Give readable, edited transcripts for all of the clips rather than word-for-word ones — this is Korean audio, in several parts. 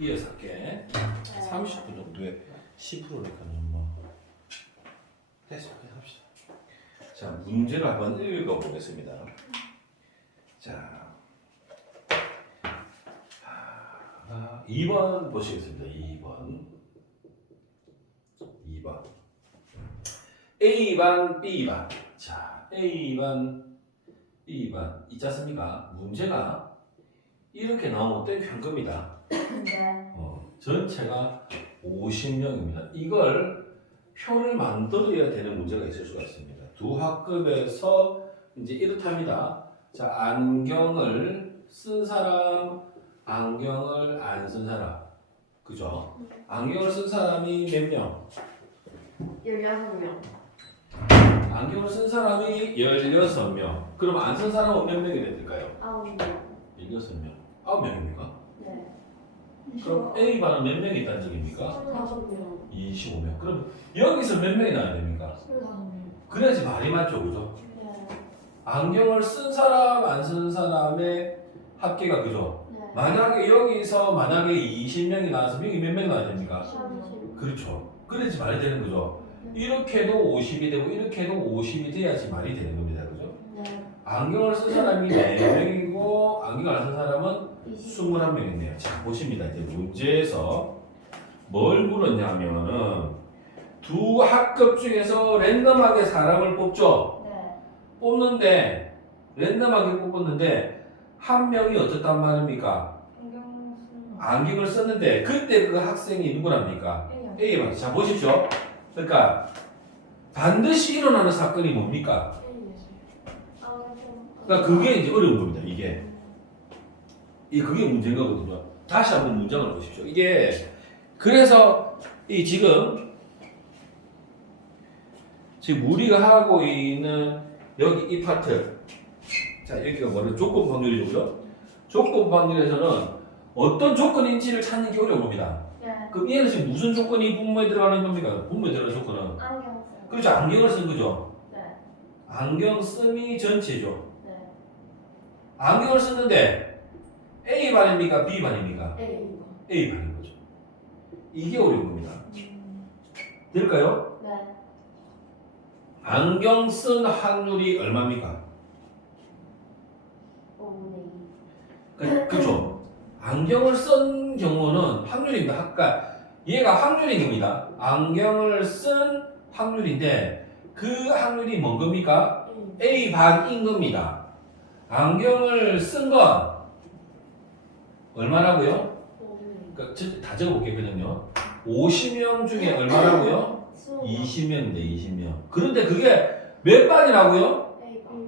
이어서 할게. 30분 정도에 10%니까는 뭐 됐어. 그냥 합시다. 자, 문제를 한번 읽어보겠습니다. 자, 2번 보시겠습니다. 2번 A반, B반. 자, A반, B반 있지 않습니까? 문제가 이렇게 나오면 땡큐한 겁니다. 네. 전체가 50명입니다. 이걸 표를 만들어야 되는 문제가 있을 수가 있습니다. 두 학급에서 이제 이렇답니다. 자, 안경을 쓴 사람, 안경을 안 쓴 사람. 그죠? 안경을 쓴 사람이 몇 명? 16명. 안경을 쓴 사람이 16명. 그럼 안 쓴 사람은 몇 명이 될까요? 9명. 16명. 9명입니까? 네. 그럼 A반은 몇 명이 있다는 얘기입니까? 5명. 25명. 그럼 여기서 몇 명이 나야 됩니까? 25명. 그래야지 말이 맞죠, 그죠? 네. 안경을 쓴 사람, 안 쓴 사람의 합계가 그죠? 네. 만약에 여기서 만약에 20명이 나와서 여기 몇 명이 나야 됩니까? 30명. 그렇죠. 그래야지 말이 되는 거죠. 이렇게도 50이 되고 이렇게도 50이 돼야지 말이 되는 겁니다, 그죠? 네. 안경을 쓴 사람이 4명이고 안경을 안 쓴 사람은 21명이네요. 자, 보십니다. 이제 문제에서 뭘 물었냐면은 두 학급 중에서 랜덤하게 사람을 뽑죠. 네. 뽑는데 랜덤하게 뽑았는데 한 명이 어떻단 말입니까? 안경을 썼는데 그때 그 학생이 누구랍니까? A반. 자, 보십시오. 그러니까 반드시 일어나는 사건이 뭡니까? 그러니까 그게 이제 어려운 겁니다. 그게 문제인 거거든요. 다시 한번 문장을 보십시오. 이게 그래서 이 지금 우리가 하고 있는 여기 이 파트, 자 여기가 뭐를 조건 확률이고요. 조건 확률에서는 어떤 조건인지를 찾는 게 어려운 겁니다. 네. 그럼 얘는 지금 무슨 조건이 분모에 들어가는 겁니까? 분모에 들어가는 조건은 안경. 그렇죠. 안경을 쓴 거죠. 네. 안경 씀이 전체죠. 네. 안경을 썼는데 A 반입니까? B 반입니까? A 반인 거죠. 이게 어려운 겁니다. 될까요? 네. 안경 쓴 확률이 얼마입니까? 5분의 2. 그렇죠. 안경을 쓴 경우는 확률입니다. 아까 얘가 확률인 겁니다. 안경을 쓴 확률인데 그 확률이 뭔 겁니까? A 반인 겁니다. 안경을 쓴 건 얼마라고요? 5분의 그러니까 다 적어볼게요. 그냥요. 50명 중에 얼마라고요? 2. 20명인데 20명. 그런데 그게 몇 반이라고요?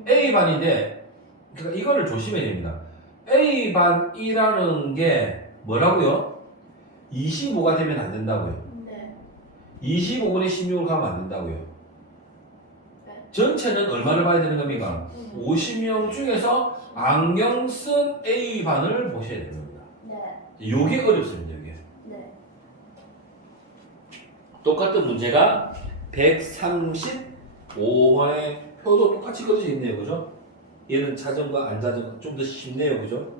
A 반인데 그러니까 이거를 조심해야 됩니다. A 반이라는 게 뭐라고요? 25가 되면 안 된다고요. 네. 25분의 16을 가면 안 된다고요. 네. 전체는 얼마를 봐야 되는 겁니까? 50명 중에서 안경 쓴 A 반을 보셔야 되는 겁니다. 네. 요게 어렵습니다. 요게. 네. 똑같은 문제가 135번의 표도 똑같이 그려져 있네요. 그죠? 얘는 자전거, 안 자전거 좀 더 쉽네요. 그죠?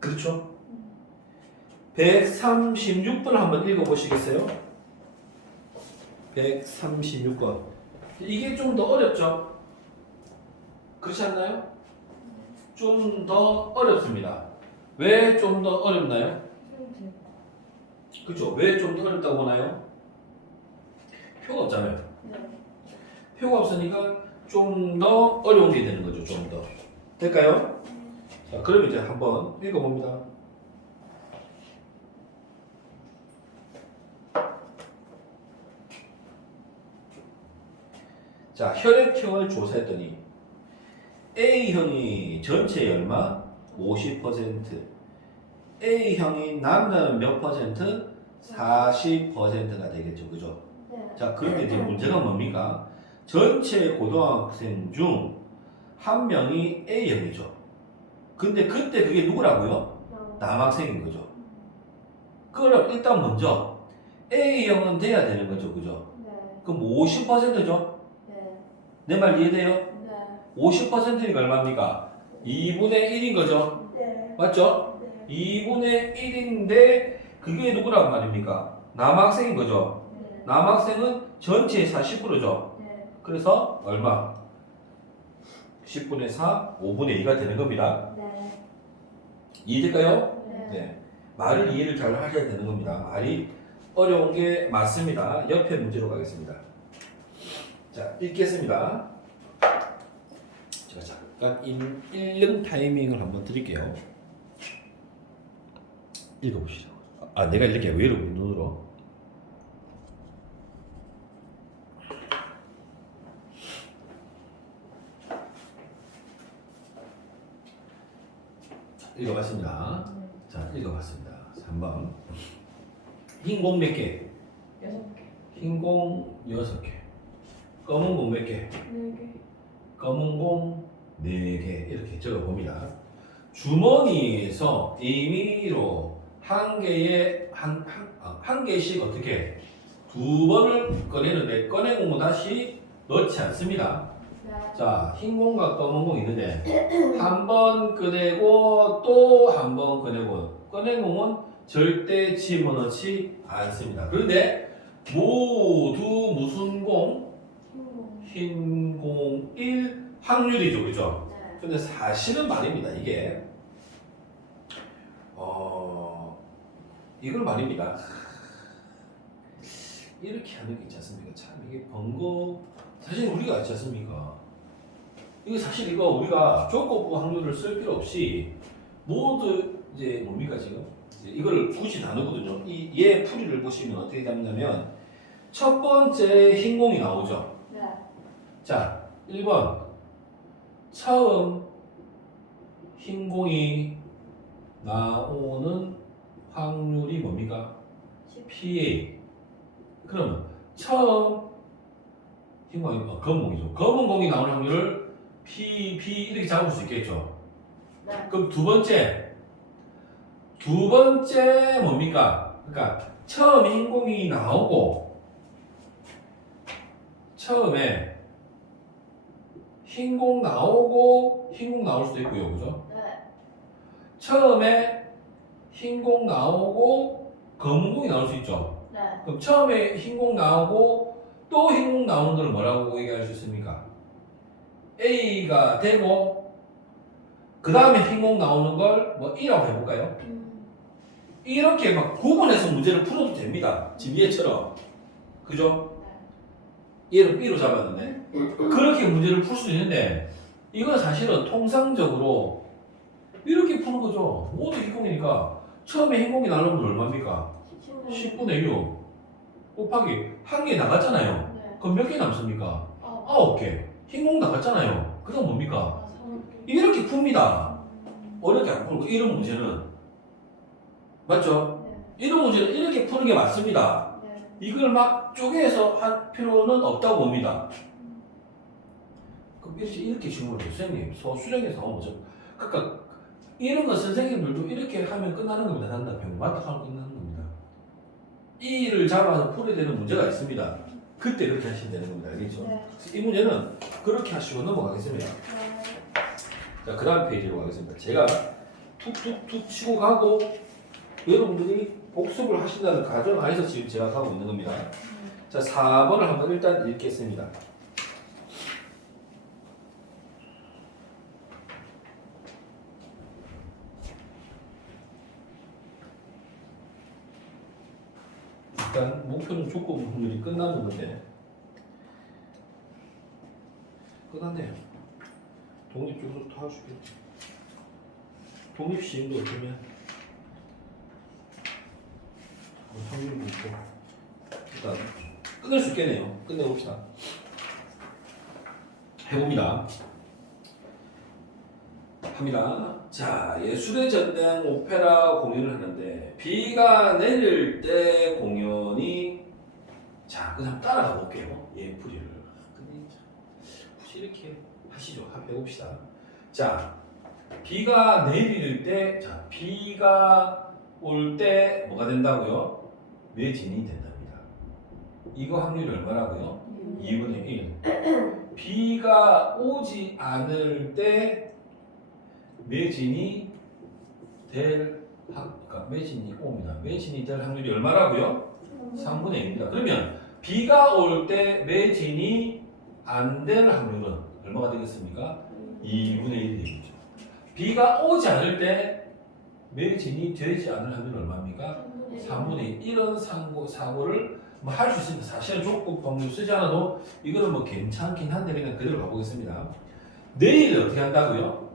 그렇죠? 136번을 한번 읽어보시겠어요? 136번. 이게 좀 더 어렵죠? 그렇지 않나요? 좀 더 어렵습니다. 왜 좀 더 어렵나요? 그렇죠? 왜 좀 더 어렵다고 보나요? 표가 없잖아요. 네. 표가 없으니까 좀 더 어려운 게 되는 거죠. 좀 더. 될까요? 자, 그럼 이제 한번 읽어봅니다. 자, 혈액형을 조사했더니 A형이 전체의 얼마? 50%. A형이 남자는 몇 퍼센트? 40%가 되겠죠. 그죠? 네. 자, 그런데 이제 문제가 뭡니까? 전체 고등학생 중 한 명이 A형이죠. 근데 그때 그게 누구라고요? 남학생인 거죠. 그럼 일단 먼저 A형은 돼야 되는 거죠. 그죠? 네. 그럼 50%죠? 네. 내 말 이해돼요? 네. 50%니까 얼마입니까? 2분의 1인 거죠? 네. 맞죠? 네. 네. 2분의 1인데 그게 누구란 말입니까? 남학생인 거죠. 네. 남학생은 전체의 40%죠. 네. 그래서 얼마? 10분의 4, 5분의 2가 되는 겁니다. 네. 이해될까요? 네. 네. 말을 이해를 잘 하셔야 되는 겁니다. 말이 어려운 게 맞습니다. 옆에 문제로 가겠습니다. 자, 읽겠습니다. 제가 잠깐 읽는 타이밍을 한번 드릴게요. 읽어보시죠. 아, 내가 읽을게요. 왜 이러고 눈으로. 읽어봤습니다. 자, 읽어봤습니다. 3번. 흰 공 몇 개? 6개. 흰 공 6개. 검은 공 몇 개? 4개. 검은 공 4개. 이렇게 적어봅니다. 주머니에서 임의로 한 개씩 어떻게 두 번을 꺼내는데 꺼낸 공은 다시 넣지 않습니다. 네. 자, 흰 공과 검은 공 있는데 한 번 꺼내고 또 한 번 꺼내고 꺼낸 공은 절대 집어넣지 않습니다. 그런데 모두 무슨 공? 흰 공 1 확률이죠, 그죠? 네. 근데 사실은 말입니다. 이게 이걸 말입니다. 이렇게 하는 게 있지 않습니까? 참 이게 번거 사실 우리가 있지 않습니까? 이거 사실 이거 우리가 조건부 확률을 쓸 필요 없이 모두 이제 뭡니까 지금? 이제 이걸 굳이 나누거든요. 얘 풀이를 보시면 어떻게 되냐면 첫 번째 흰 공이 나오죠. 네. 자, 1번 처음 흰 공이 나오는 확률이 뭡니까? PA. 그러면 처음 흰 공이 검은 공이죠. 검은 공이 나오는 확률을 P 이렇게 잡을 수 있겠죠. 네. 그럼 두 번째 뭡니까? 그러니까 처음 흰 공이 나오고 처음에 흰 공 나오고 흰 공 나올 수도 있고요, 그죠? 네. 처음에 흰 공 나오고 검은 공이 나올 수 있죠. 네. 그럼 처음에 흰 공 나오고 또 흰 공 나오는 걸 뭐라고 얘기할 수 있습니까? A가 되고 그 다음에 흰 공 나오는 걸 뭐 E라고 해볼까요? 이렇게 막 구분해서 문제를 풀어도 됩니다. 지금 얘처럼. 그죠? 얘를 B로 잡았는데 그렇게 문제를 풀 수 있는데 이건 사실은 통상적으로 이렇게 푸는 거죠. 모두 흰공이니까 처음에 흰공이 나오는 건 얼마입니까? 10분의 6 곱하기 한 개 나갔잖아요. 네. 그럼 몇 개 남습니까? 9개. 흰공 나갔잖아요. 그럼 뭡니까? 이렇게 풉니다. 어렵게 안 풀고 이런 문제는 맞죠? 네. 이런 문제는 이렇게 푸는 게 맞습니다. 네. 이걸 막 쪼개서 할 필요는 없다고 봅니다. 그럼 이렇게 질문을 해요. 선생님, 수령에서 나오면 뭐죠? 그러니까 이런 거 선생님들도 이렇게 하면 끝나는 겁니다. 단답형 맞다 하면 끝나는 겁니다. 이를 잡아서 풀어야 되는 문제가 있습니다. 그때 그렇게 하시면 되는 겁니다. 알겠죠? 네. 이 문제는 그렇게 하시고 넘어가겠습니다. 자, 그 다음 페이지로 가겠습니다. 제가 툭툭툭 치고 가고 여러분들이 복습을 하신다는 가정 안에서 지금 제가 하고 있는 겁니다. 자, 4번을 한번 일단 읽겠습니다. 일단 목표는 조건 확률이 끝나는 건데 끝났네요. 독립적으로 다 하시겠지. 독립시행도 어쩌면 확률을 보고 일단 끝낼 수 있겠네요. 끝내봅시다. 해봅니다. 합니다. 자, 예술의 전당 오페라 공연을 하는데 비가 내릴 때 공연이 자, 그다음 따라가 볼게요. 예, 풀이를. 근데 굳이 이렇게 하시죠. 한번 해봅시다. 자, 비가 내릴 때, 자, 비가 올 때 뭐가 된다고요? 매진이 된답니다. 이거 확률이 얼마라고요? 2분의 1. 비가 오지 않을 때 매진이 될 그러니까 매진이 옵니다. 매진이 될 확률이 얼마라고요? 3분의 1입니다. 그러면 비가 올 때 매진이 안 될 확률은 얼마가 되겠습니까? 2분의 1이 되겠죠. 비가 오지 않을 때 매진이 되지 않을 확률은 얼마입니까? 3분의 1. 이런 사고를 뭐 할 수 있습니다. 사실 조건 법률 쓰지 않아도 이거는 뭐 괜찮긴 한데 그냥 그대로 가보겠습니다. 내일 어떻게 한다고요?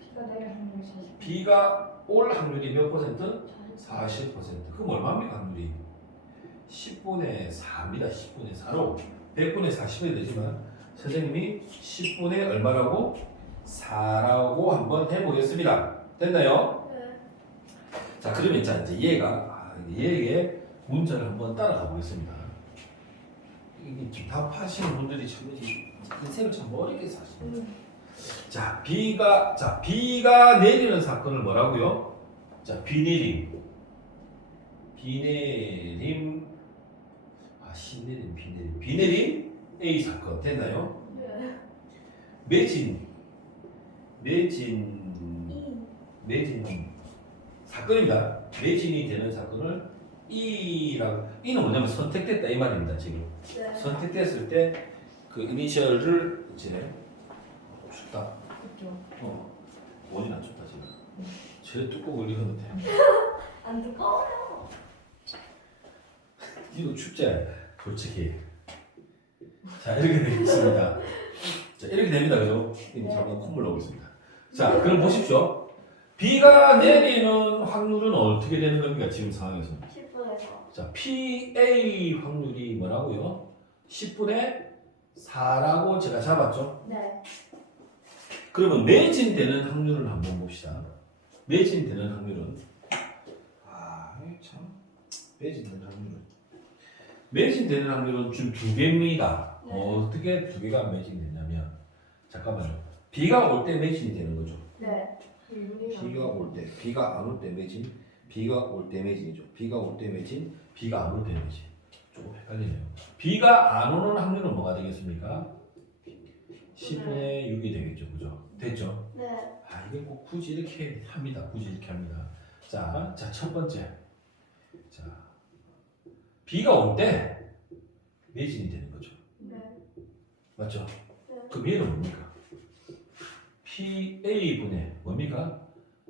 비가 내릴 확률이 40. 비가 올 확률이 몇 퍼센트? 40%. 그럼 얼마입니까 확률이? 10분의 4입니다. 10분의 4로 100분의 40이 되지만 선생님이 10분의 얼마라고? 4라고 한번 해보겠습니다. 됐나요? 네. 자 그러면 자 이제 얘의 문자를 한번 따라가 보겠습니다. 이게 지금 답하시는 분들이 참 인생을 참 어렵게 사십니다. 자 비가 내리는 사건을 뭐라고요? 자 비내림 비내림 A 사건 됐나요? 네. 매진 이. 사건입니다. 매진이 되는 사건을 E는 뭐냐면 선택됐다 이 말입니다. 지금 네. 선택됐을 때 그 이니셜을 이제 춥다. 그렇죠. 원인 안 춥다 지금. 제일 뚜껑을 읽었는데. 안 두꺼워요. 이거 춥지? 솔직히. 자 이렇게 되겠습니다. 자 이렇게 됩니다. 그죠? 이제 잠깐 콧물 넣겠습니다. 자 그럼 보십시오. 비가 내리는 확률은 어떻게 되는 겁니까? 지금 상황에서. 10분에서. 자 PA 확률이 뭐라고요? 10분의 4라고 제가 잡았죠? 네. 그러면 매진되는 확률을 한번 봅시다. 매진되는 확률은 참 매진되는 확률은 지금 두 개입니다. 네. 어떻게 두 개가 매진되냐면 잠깐만요. 비가 올 때 매진이 되는 거죠. 네. 비가 올 때, 비가 안 올 때 매진, 비가 올 때 매진이죠. 비가 올 때 매진, 비가 안 올 때 매진. 조금 헷갈리네요. 비가 안 오는 확률은 뭐가 되겠습니까? 10분의 6이 되겠죠. 그죠? 됐죠? 네. 이게 꼭 굳이 이렇게 합니다. 자, 첫 번째. 자, 비가 올 때 매진이 되는 거죠. 네. 맞죠? 네. 그럼 얘는 뭡니까? PA분의 뭡니까?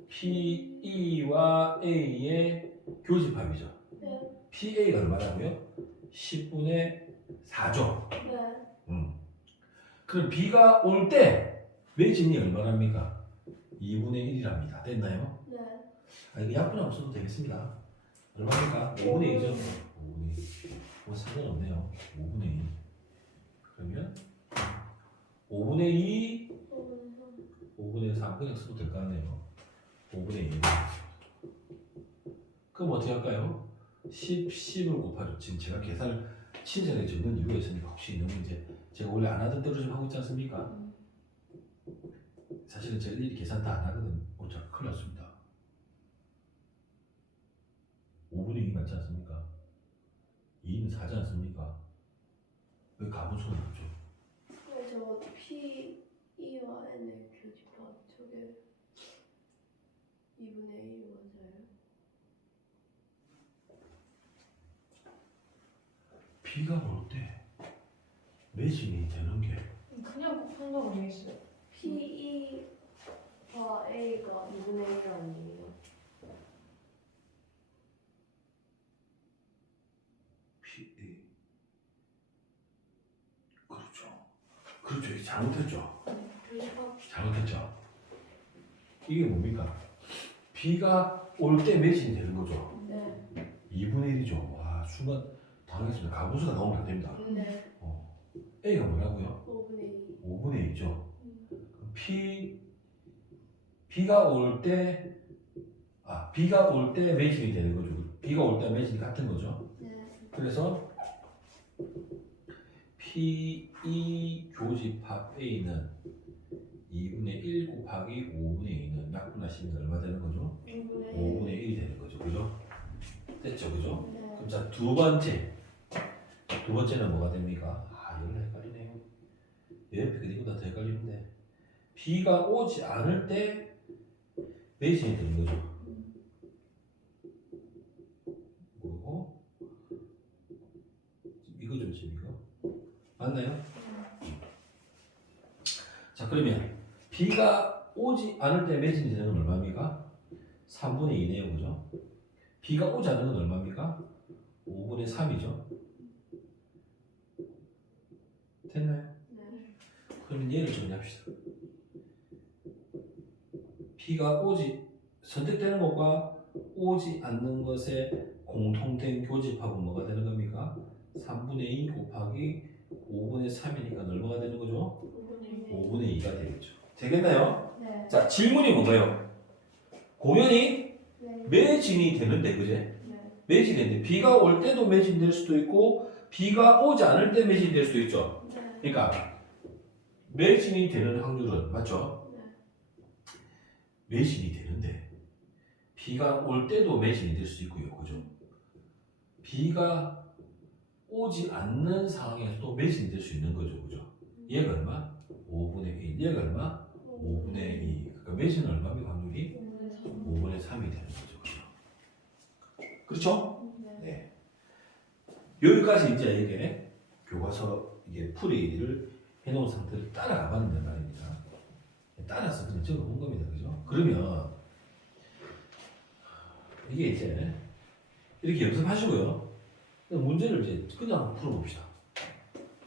PE와 A의 교집합이죠. 네. PA가 얼마라고요? 10분의 4죠. 네. 그럼 B가 올 때 매진이 얼마랍니까? 2분의 1이랍니다. 됐나요? 네. 이거 약분 없어도 되겠습니다. 얼마입니까? 5분의 2죠. 5분의 2. 뭐 상관없네요. 5분의 2. 그러면 5분의 2, 5분의 3 그냥 써도 될 거 아니에요. 5분의 2. 그럼 어떻게 할까요? 10을 곱하죠. 지금 제가 계산을 친절하게 적는 이유가 있으니까 혹시 너무 이제 제가 원래 안 하던 대로 좀 하고 있지 않습니까? 사실은 제가 일일이 계산 다 안 하거든. 자, 큰일 났습니다. 5분의 2 맞지 않습니까? 2는 4지 않습니까? 왜 가분수가 나죠? 네, 저 P, E와 N의 교집합 저게 2분의 1 맞아요? 비가 올 때 매진이 되는 게 그냥 곱한다고 돼 있어요. P, E와 A가 2분의 1 아니에요? PA 그렇죠. 이게 잘못했죠. 교집합. 잘못했죠. 이게 뭡니까? 비가 올 때 매진이 되는 거죠. 네. 2분의 1이죠. 와 순간 당했습니다. 가분수가 나오면 안 됩니다. 네. A가 뭐라고요? 5분의 2. 5분의 2죠. 비가 올 때 매진이 되는 거죠. 비가 올 때 매진이 같은 거죠. 네. 그래서 PE 교집합 A는 2분의 1 곱하기 5분의 2는 약분하시면 얼마 되는 거죠? 5분의 5분의 1이 되는 거죠. 그죠? 됐죠? 그죠? 네. 그럼 자, 두 번째는 뭐가 됩니까? 이거 헷갈리네요. 옆에 그리고보다 더 헷갈리는데 비가 오지 않을 때 매진이 되는 거죠. B가 오지 않을 때 매진이 되는 건 얼마입니까? 3분의 2네요, 그죠? B가 오지 않는 건 얼마입니까? 5분의 3이죠. 됐나요? 네. 그럼 얘를 정리합시다. B가 선택되는 것과 오지 않는 것의 공통된 교집합은 뭐가 되는 겁니까? 3분의 2 곱하기 5분의 3이니까 얼마가 되는 거죠? 5분의 2가 되겠죠. 되겠나요? 네. 자, 질문이 뭔가요? 공연이 네. 매진이 되는데, 그제? 네. 매진이 되는데, 비가 올 때도 매진될 수도 있고, 비가 오지 않을 때 매진될 수도 있죠. 네. 그러니까, 매진이 되는 확률은, 맞죠? 네. 매진이 되는데, 비가 올 때도 매진이 될 수 있고요. 그죠? 비가 오지 않는 상황에서도 매진이 될 수 있는 거죠. 그죠? 얘가 얼마? 5분의 1. 얘가 얼마? 5분의 2. 그러니까 매진은 얼마입니까? 확률이? 5분의 3이 되는 거죠. 그렇죠? 네. 여기까지 이제 이게 교과서 이게 풀이를 해놓은 상태를 따라가 봤는데 말입니다. 따라서 그냥 적어본 겁니다. 그죠? 그러면 이게 이제 이렇게 연습하시고요. 문제를 이제 그냥 풀어봅시다.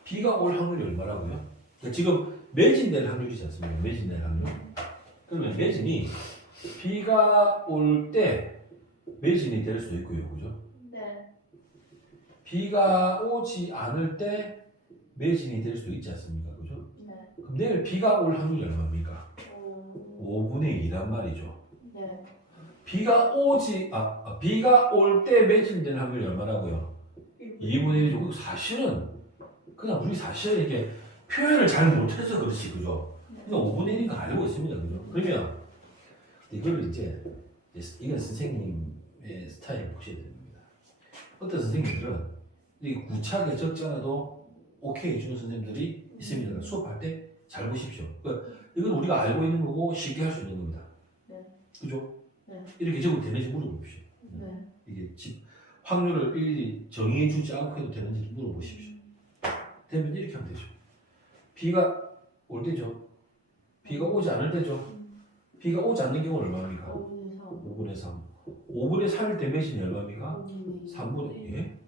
비가 올 확률이 얼마라고요? 그러니까 지금 매진될 확률이지 않습니까? 매진될 확률. 그러면 매진이 비가 올 때 매진이 될 수도 있고요. 그죠? 네. 비가 오지 않을 때 매진이 될 수도 있지 않습니까? 그죠? 네. 그럼 내일 비가 올 확률이 얼마입니까? 5분의 2란 말이죠. 네. 비가 올 때 매진되는 확률이 얼마라고요? 2분의 1이죠. 사실은 그냥 우리 사실은 이렇게 표현을 잘 못해서 그렇지, 그죠? 그냥 5분의 1인 거 알고 있습니다, 그죠? 그러면 이걸 이제 이건 선생님의 스타일 보셔야 됩니다. 어떤 선생님들은 이게 구차하게 적지 않아도 오케이 해주는 선생님들이 있습니다. 그러니까 수업할 때 잘 보십시오. 그러니까 이건 우리가 알고 있는 거고 쉽게 할 수 있는 겁니다. 네. 그죠? 네. 이렇게 적으면 되는지 물어보십시오. 네. 이게 확률을 일일이 정의해 주지 않고 해도 되는지 물어보십시오. 되면 이렇게 하면 되죠. 비가 올 때죠. 비가 오지 않을 때죠. 비가 오지 않는 경우는 얼마입니까? 5분의 3. 5분의 3일 때 매진이 얼마입니까? 3분의 2.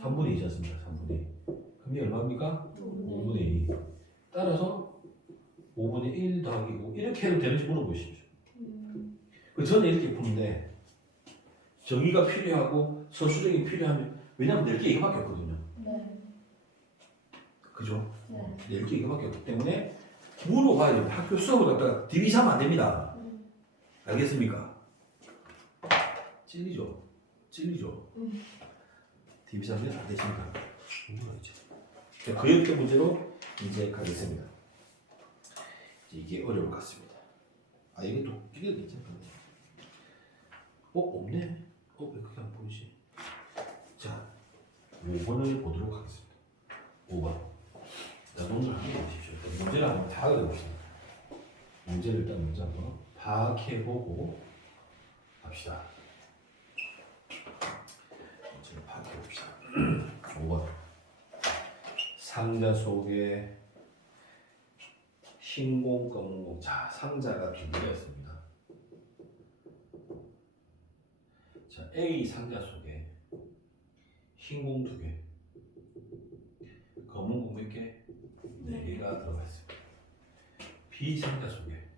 3분의 2지 않습니까? 3분의 2. 그럼 이게 얼마입니까? 5분의 2. 따라서 5분의 1 더하기 5 이렇게 해도 되는지 물어보십시오. 저는 이렇게 푸는데 정의가 필요하고 서술형이 필요하면 왜냐하면 낼 게 이거밖에 없거든요. 네. 그죠? 네. 낼 게 이거밖에 없기 때문에 물어봐야 돼요. 학교 수업을 갖다가 디비자면 안 됩니다. 알겠습니까? 찔리죠? 디비자면 안 되시니까 물어야지. 그 옆에 문제로 이제 가겠습니다. 이게 어려울 것 같습니다. 이것도 이게 괜찮겠네. 없네. 왜 그렇게 안 보이지? 자, 5번을 보도록 하겠습니다. 5번. 자, 논문을 한번 보십시오. 문제를 한번 다 그려봅시다. 문제를 일단 먼저 한번 파악해보고 합시다. 문제를 파악해봅시다. 5번. 상자 속에 흰 공, 검은 공. 자, 상자가 두 개였습니다. 자, A 상자 속에 흰 공 2개, 검은 공 몇 개? 4개가 들어가 있습니다. B 상자 속에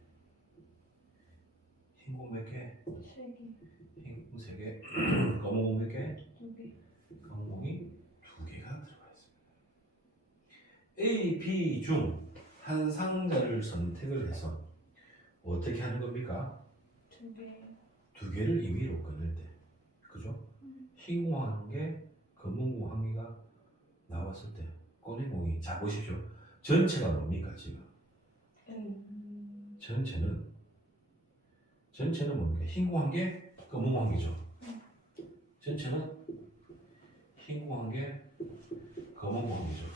흰 공 몇 개? 흰 공 3개, 검은 공 몇 개? 2개. 검은 공이 2개가 들어가 있습니다. A, B 중 한 상자를 선택을 해서 어떻게 하는 겁니까? 2개. 2개를 임의로 꺼낼 때, 그죠? 흰 공 1개, 검은 공 1개가 나왔을 때 꺼낸 공이, 자 보십시오. 전체가 뭡니까 지금? 전체는 뭡니까? 흰 공 1개, 검은 공 1개죠. 전체는 흰 공 1개, 검은 공 1개죠.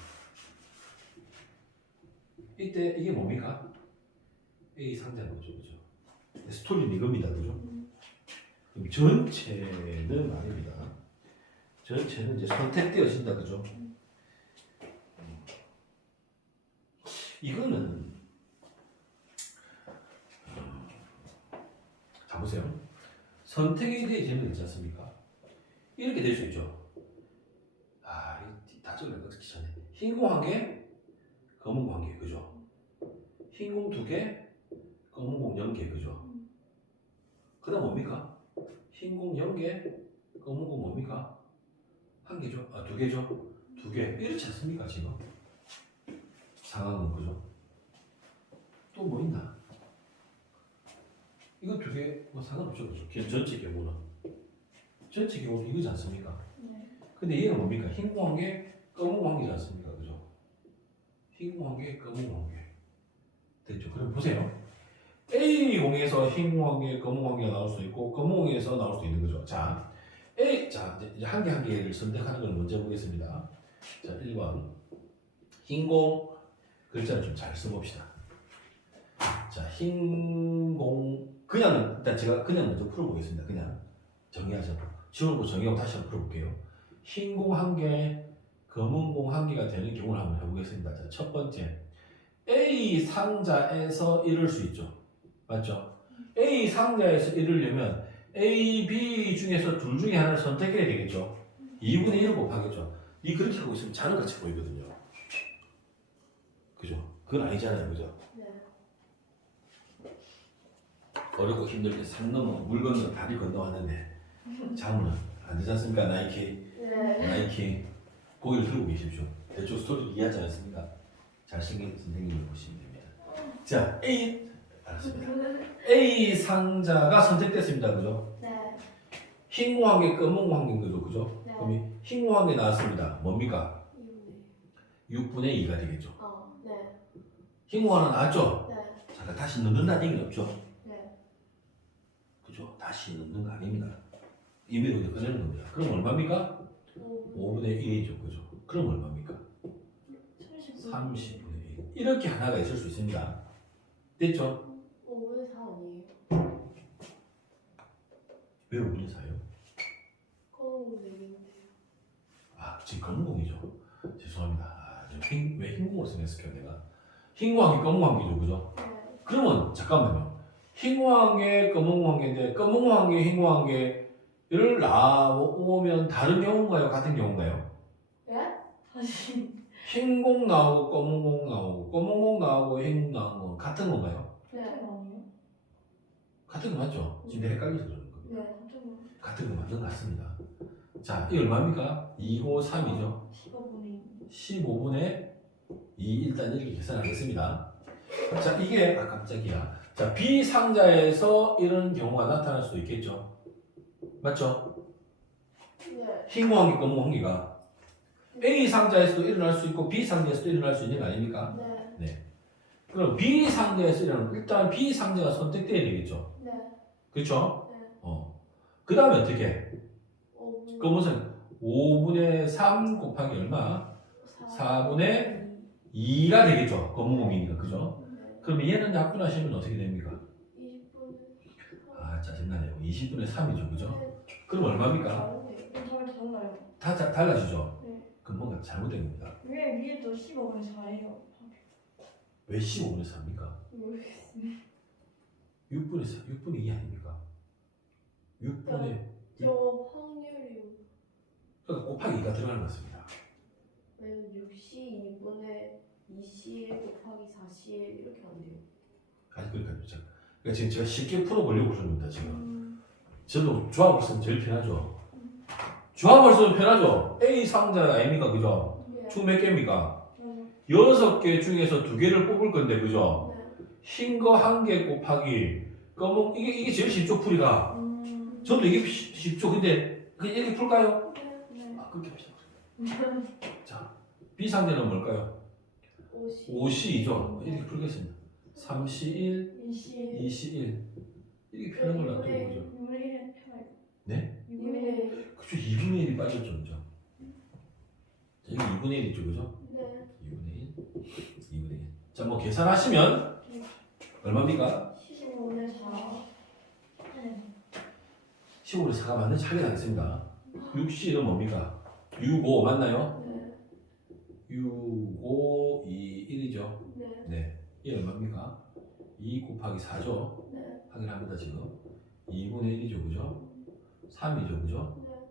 이때 이게 뭡니까? A 상자인 거죠, 그죠? 스토리는 이겁니다, 그죠? 그럼 전체는 아닙니다. 전체는 이제 선택되어진다, 그죠? 이거는 자 보세요. 선택에 대해 질문 있지 않습니까? 이렇게 될 수 있죠. 다 적으려 넣기 전에 흰 공 한 개, 검은 공 한 개, 그죠? 흰 공 두 개, 검은 공 0개, 그죠? 그다음 뭡니까? 흰 공 0개, 검은 공 뭡니까? 한 개죠? 두 개죠? 두 개. 이렇지 않습니까 지금? 상황은 그죠? 또 뭐 있나? 이거 두 개 뭐 상관없죠, 그죠? 전체 경우는 이거지 않습니까? 네. 근데 얘는 뭡니까? 흰 공 한 개, 검은 공 한 개지 않습니까, 그죠? 흰 공 한 개, 검은 공 한 개. 됐죠? 그럼 보세요. A 공에서 흰 공 한 개, 검은 공 한 개가 나올 수 있고 검은 공에서 나올 수 있는 거죠. 자, 이제 한 개 한 개를 선택하는 걸 먼저 보겠습니다. 자, 1번 흰 공 글자를 좀 잘 써봅시다. 자, 흰 공 그냥 일단 제가 그냥 먼저 풀어보겠습니다. 그냥 정리하자. 지워놓고 정리하고 다시 한번 풀어볼게요. 흰 공 한 개, 검은 공 한 개가 되는 경우를 한번 해보겠습니다. 자, 첫 번째 A 상자에서 이룰 수 있죠. 맞죠? A 상자에서 이루려면 A, B 중에서 둘 중에 하나를 선택해야 되겠죠. 2분의 1을 곱하겠죠. 이 그렇게 하고 있으면 자는 같이 보이거든요. 그죠? 그건 아니잖아요. 그죠? 네. 어렵고 힘들게 산 넘어 물 건너 다리 건너왔는데 자문은 안 되지 않습니까? 나이키 고개를 들고 계십시오. 대충 스토리를 이해하지 않습니까? 잘생긴 선생님을 보시면 됩니다. 자, A 알았습니다. A 상자가 선택됐습니다. 그죠? 네. 흰 공 한 개, 검은 공 한 개인 거죠. 그죠? 네. 그럼 흰 공 한 개 나왔습니다. 뭡니까? 2분의 6분의 2가 되겠죠. 네. 흰 공 하나 나왔죠? 네. 자, 다시 넣는다는 얘기는 없죠. 네. 그죠? 다시 넣는 거 아닙니다. 임의로 그냥 꺼내는 겁니다. 그럼 얼마입니까? 5분의 1이죠. 그죠? 그럼 얼마입니까? 30분의 1. 이렇게 하나가 있을 수 있습니다. 됐죠? 5분의 4 아니에요? 왜 5분의 4예요? 검은 4개인데요. 지금 검은 공이죠. 죄송합니다. 왜 흰 공을 생각했을까요, 내가? 흰 공 한 개, 검은 공 한 개죠, 그죠? 네. 그러면 잠깐만요. 흰 공 한 개, 검은 공 한 개인데 검은 공 한 개, 흰 공 한 개를 나오면 다른 경우인가요? 같은 경우인가요? 예? 다시. 흰 공 나오고 검은 공 나오고 검은 공 나오고 흰 공 나오는 건 같은 건가요? 네. 아니요? 같은 거 맞죠? 지금 내가 헷갈려서 그러는 겁니다. 네. 잠깐만. 같은 거 맞는 것 같습니다. 자, 이 얼마입니까? 2고 3이죠. 15분의 15분의 2 일단 이렇게 계산하겠습니다. 자, 이게 깜짝이야. 자, B 상자에서 이런 경우가 나타날 수도 있겠죠. 맞죠? 네. 흰 공 한 개, 검은 공 한 개가 A 상자에서도 일어날 수 있고 B 상자에서도 일어날 수 있는 거 아닙니까? 네. 그럼 B 상자에서 일어나면 일단 B 상자가 선택돼야 되겠죠. 네. 그렇죠? 네. 그 다음에 어떻게? 5분의 검은색 5분의 3 곱하기 얼마? 4분의 2가 되겠죠. 검은 공이니까. 그죠? 네. 그럼 얘는 약분하시면 어떻게 됩니까? 20분의 짜증나네요. 20분의 3이죠. 그죠? 네. 그럼 얼마입니까? 다른데. 답이 달라요. 다 달라지죠? 네. 그럼 뭔가 잘못된 겁니다. 왜 위에도 15분의 4예요? 왜 15분의 4입니까? 모르겠어요. 6분의 4, 6분의 2 아닙니까? 6분의 저 확률이 그러니까 곱하기 2가 들어가는 것 같습니다. 6시 2분의 2시 곱하기 4시 이렇게 안 돼요. 그러니까 지금 제가 쉽게 풀어보려고 그러는 겁니다. 지금 저도 조합을 쓰면 제일 편하죠. 조합을 쓰면 편하죠. A 상자 아닙니까? 그죠? 네. 총 몇 개입니까? 6개 중에서 2개를 뽑을 건데 그죠? 네. 흰 거 1개 곱하기 검은 이게 제일 쉽죠 풀이가. 저도 이게 쉽죠. 근데 그냥 이렇게 풀까요? 네. 그렇게 합시다. 자, B 상자는 뭘까요? 5C이죠. 이렇게 풀겠습니다. 3C1, 2시 2C1 이렇게 펴는 걸 놔두고 그죠? 2분의 1에 펴요. 네? 2분의 1. 그쵸. 2분의 1이 빠졌죠. 그죠? 자, 여기 2분의 1 있죠. 그죠? 네. 2분의 1, 2분의 1. 자, 뭐 계산하시면 얼마입니까? 15분의 4. 네. 15분의 4가 맞는지 확인하겠습니다. 6C는 뭡니까? 6, 5 맞나요? 네. 6, 5, 2, 1이죠. 네. 네. 이 얼마입니까? 2 곱하기 4죠. 네. 확인합니다 지금. 2분의 1이죠, 그죠? 3이죠, 그죠? 네.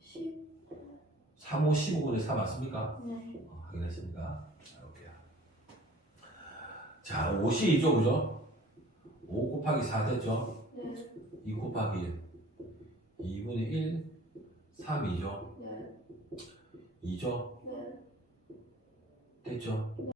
10. 3, 5, 15분의 4 맞습니까? 네. 확인했습니까? 자, 볼게요. 자, 5이 2죠, 그죠? 5 곱하기 4 됐죠? 네. 2 곱하기 1. 2분의 1, 3, 2죠? 네. 2죠? 네. 됐죠?